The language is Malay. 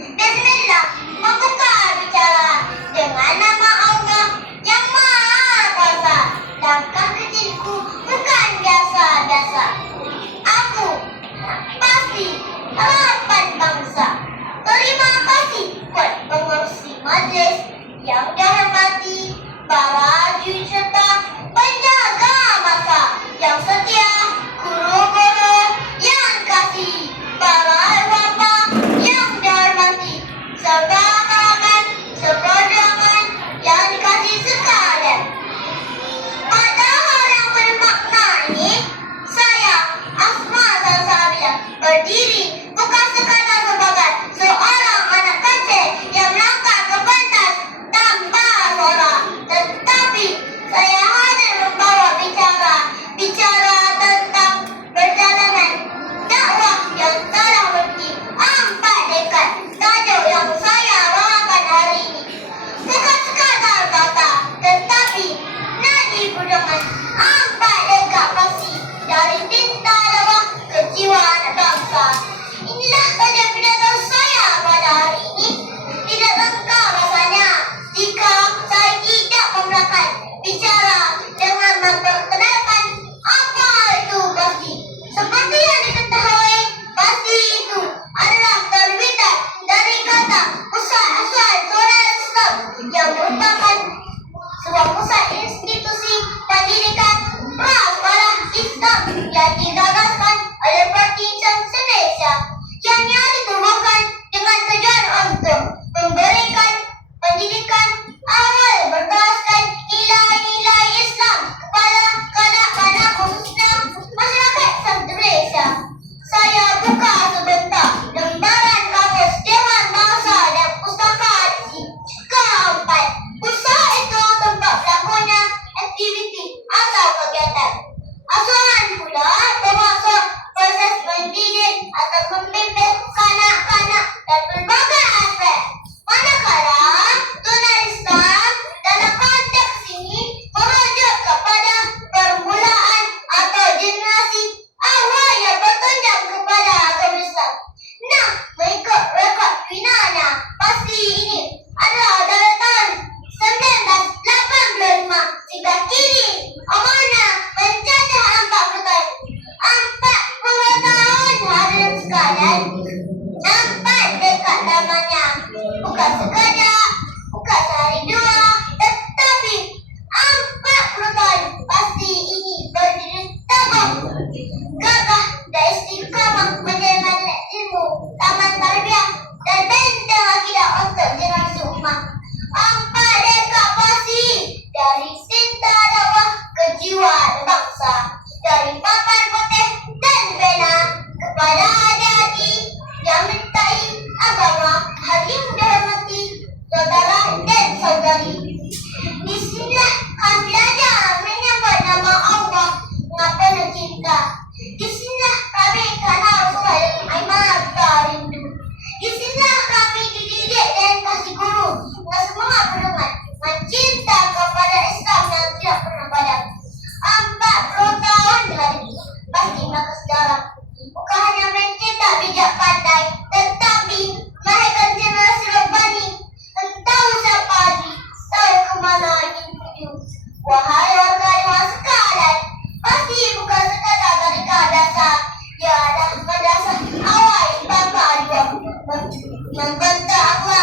Bismillah, membuka bicara dengan nama Allah yang Maha Kuasa. Langkah kecilku bukan biasa-biasa. Aku pasti harapan bangsa. Terima kasih buat pengurusi majlis yang dihormati, para juri serta penjaga masa yang setia, guru-guru yang kasih, para bapak yang dihormati, serta kawan seperjuangan yang dikasih sekalian. Pada hari yang bermakna ini, saya, Asma Salsabila, berdiri bukan sekadar sebagai seorang anak kecil yang melangkah ke pentas tanpa suara, tetapi saya hadir membawa bicara tentang perjalanan dakwah yang telah berhenti 4 dekad. Tajuk yang saya bawakan hari ini bukan sekadar kata, tetapi nadi perjuangan 4 dekad pasti dari tinta dakwah ke jiwa anak bangsa. Inilah saja pidato saya pada hari ini. Tidak lengkap rasanya jika saya tidak memulakan bicara dengan memperkenalkan apa itu pasti. Seperti yang diketahui, pasti itu adalah terbitan dari kata pusat asal Suara Islam yang merupakan sebuah pusat institusi pendidikan prasekolah Islam yang digagaskan oleh Parti Islam Indonesia, yang ditubuhkan dengan tujuan untuk memberikan pendidikan awal berasaskan nilai-nilai Islam kepada kanak-kanak khususnya masyarakat Islam Indonesia. Saya buka sebentar lembaran kamus Dewan Bahasa dan Pustaka Hadisi keempat. Usaha itu tempat berlakunya aktiviti atau kegiatan. Asuhan pula termasuk proses mendidik atau membimbing kanak-kanak dan berbagai aspek. Manakala tunarisme dalam konteks ini merujuk kepada permulaan atau generasi awal yang bertunjang kepada agama Islam. Nah, mengikut rekod finalnya, pasti ini adalah dari tahun 1985 hingga kini umurnya mencapai 40 tahun. 40 tahun hadirin sekalian, 4 dekad lamanya. Bukan sekadar, bukan sehari dua, tetapi 40 tahun. Pasti ini berdiri teguh, gagah dan istiqamah menjalankan ilmu, taman tarbiyah dan benteng akidah untuk generasi umat. 4 dekad pasti dari cinta dakwah ke jiwa bangsa, dari papan putih dan pena kepada adik-adik yang mencintai agama, hari yang dihormati saudara dan saudari. Disinilah kami belajar menyambut nama Allah dengan penuh cinta. Disinilah kami kenal Rasulullah dengan iman dan rindu. Disinilah kami dididik dan kasih guru dengan semangat pedoman mencinta kepada Islam yang tidak pernah padam. 40 tahun hari ini pasti maka sejarah. Bukan hanya mencetak bijak pandai, tetapi melahirkan generasi Rabbani. Tahu siapa Adi, tahu kemana ingin tuju. Wahai warga Dewan sekalian, pasti bukan sekadar tadika dasar. Ia adalah madrasah awal tanpa dua membentuk akhlak